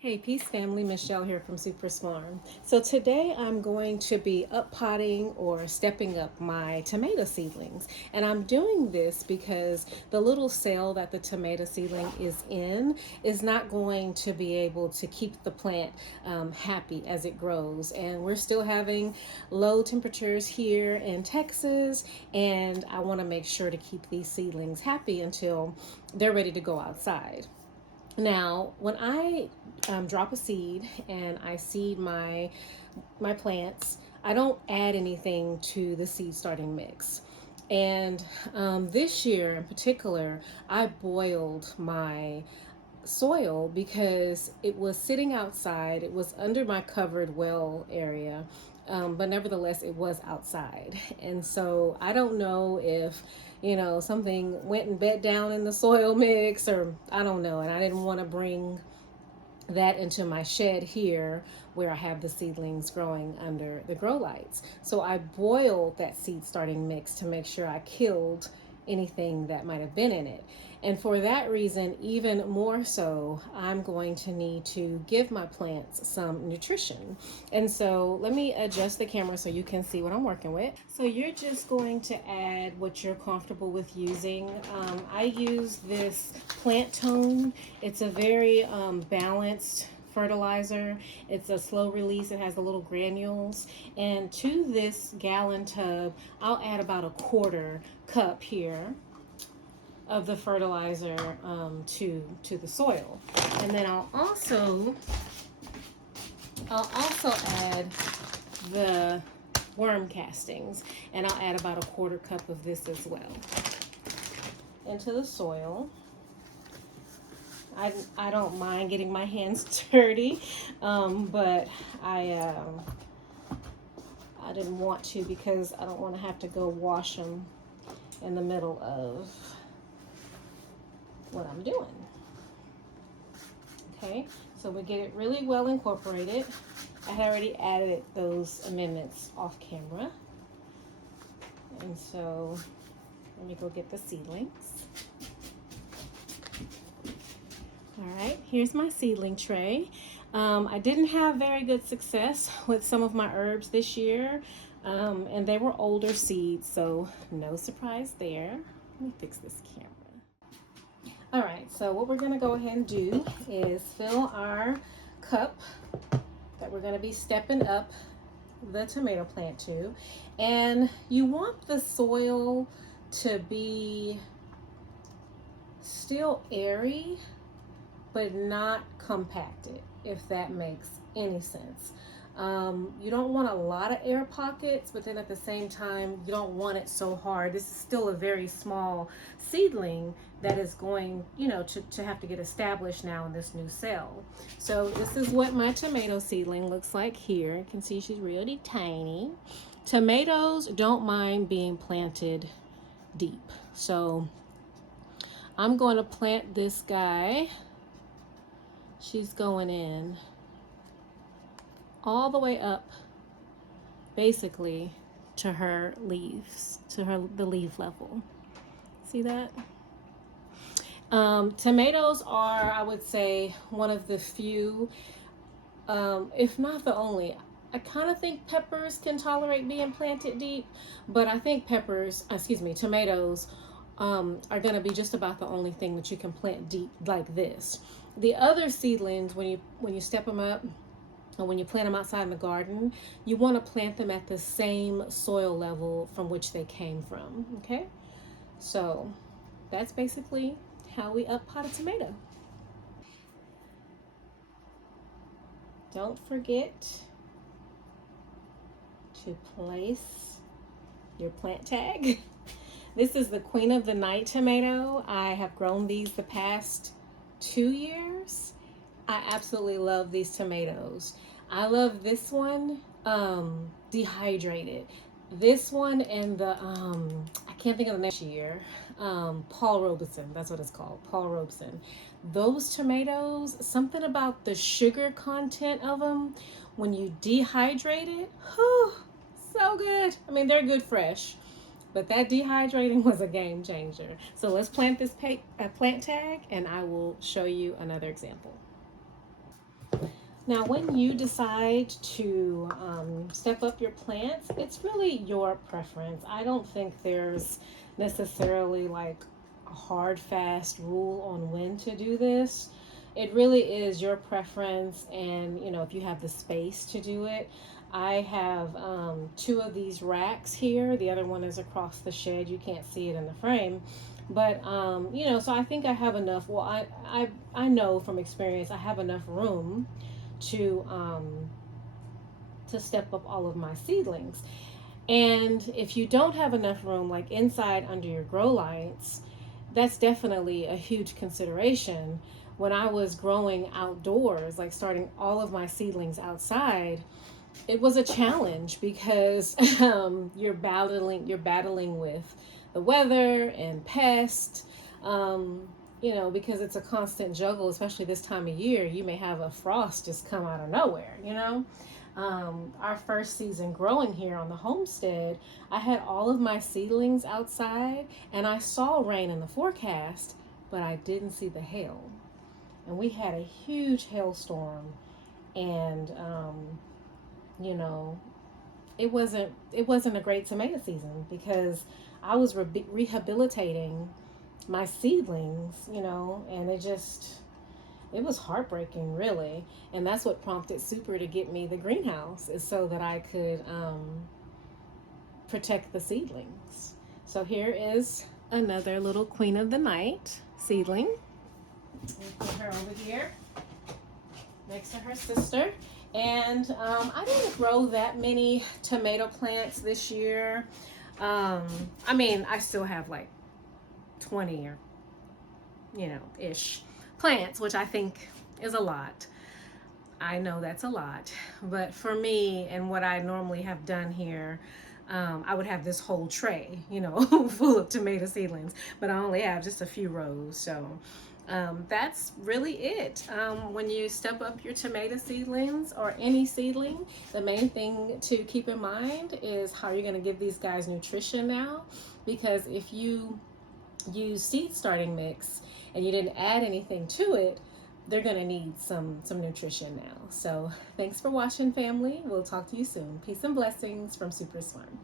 Hey, Peace Family, Michelle here from Supersfarm. So today I'm going to be up potting or stepping up my tomato seedlings. And I'm doing this because the little cell that the tomato seedling is in is not going to be able to keep the plant happy as it grows. And we're still having low temperatures here in Texas, and I want to make sure to keep these seedlings happy until they're ready to go outside. Now, when I drop a seed and I seed my plants, I don't add anything to the seed starting mix. And this year in particular, I boiled my soil because it was sitting outside. It was under my covered well area, but nevertheless, it was outside. And so I don't know if, something went and bed down in the soil mix, or I don't know. And I didn't want to bring that into my shed here where I have the seedlings growing under the grow lights. So I boiled that seed starting mix to make sure I killed anything that might have been in it. And for that reason, even more so, I'm going to need to give my plants some nutrition. And so let me adjust the camera so you can see what I'm working with. So you're just going to add what you're comfortable with using. I use this plant tone. It's a very balanced fertilizer. It's a slow release. It has the little granules. And to this gallon tub, I'll add about a quarter cup here of the fertilizer to the soil. And then I'll also add the worm castings, and I'll add about a quarter cup of this as well into the soil. I don't mind getting my hands dirty, but I didn't want to because I don't want to have to go wash them in the middle of what I'm doing. Okay, so we get it really well incorporated. I had already added those amendments off camera. And so let me go get the seedlings. All right, here's my seedling tray. I didn't have very good success with some of my herbs this year, and they were older seeds, so no surprise there. Let me fix this camera. All right, so what we're gonna go ahead and do is fill our cup that we're gonna be stepping up the tomato plant to. And you want the soil to be still airy, but not compacted, if that makes any sense. You don't want a lot of air pockets, but then at the same time, you don't want it so hard. This is still a very small seedling that is going, to have to get established now in this new cell. So this is what my tomato seedling looks like here. You can see she's really tiny. Tomatoes don't mind being planted deep. So I'm going to plant this guy. She's going in all the way up, basically, to her leaves, the leaf level. See that? Tomatoes are, I would say, one of the few, if not the only. I kind of think peppers can tolerate being planted deep, but I think tomatoes are going to be just about the only thing that you can plant deep like this. The other seedlings, when you step them up, and when you plant them outside in the garden, you want to plant them at the same soil level from which they came from. Okay, so that's basically how we up pot a tomato. Don't forget to place your plant tag. This is the Queen of the Night tomato. I have grown these the past 2 years. I absolutely love these tomatoes. I love this one, dehydrated. This one and the, I can't think of the next year, Paul Robeson, that's what it's called, Paul Robeson. Those tomatoes, something about the sugar content of them, when you dehydrate it, whew, so good. I mean, they're good fresh, but that dehydrating was a game changer. So let's plant this plant tag, and I will show you another example. Now, when you decide to step up your plants, it's really your preference. I don't think there's necessarily like a hard, fast rule on when to do this. It really is your preference, and if you have the space to do it. I have two of these racks here. The other one is across the shed. You can't see it in the frame. But so I think I have enough. Well, I know from experience I have enough room to step up all of my seedlings. And if you don't have enough room, like inside under your grow lights, that's definitely a huge consideration. When I was growing outdoors, like starting all of my seedlings outside, it was a challenge because you're battling with the weather and pests. Because it's a constant juggle, especially this time of year. You may have a frost just come out of nowhere. Our first season growing here on the homestead, I had all of my seedlings outside and I saw rain in the forecast, but I didn't see the hail. And we had a huge hailstorm, and it wasn't a great tomato season because I was rehabilitating my seedlings, and it was heartbreaking, really. And that's what prompted Super to get me the greenhouse, is so that I could protect the seedlings. So here is another little queen of the night seedling. We'll put her over here next to her sister. And I didn't grow that many tomato plants this year. I still have like 20 or ish plants, which I think is a lot. I know that's a lot, but for me and what I normally have done here, I would have this whole tray, full of tomato seedlings, but I only have just a few rows. So that's really it. When you step up your tomato seedlings or any seedling, the main thing to keep in mind is how you're going to give these guys nutrition now, because if you use seed starting mix and you didn't add anything to it, they're going to need some nutrition now. So thanks for watching, family. We'll talk to you soon. Peace and blessings from Supersfarm.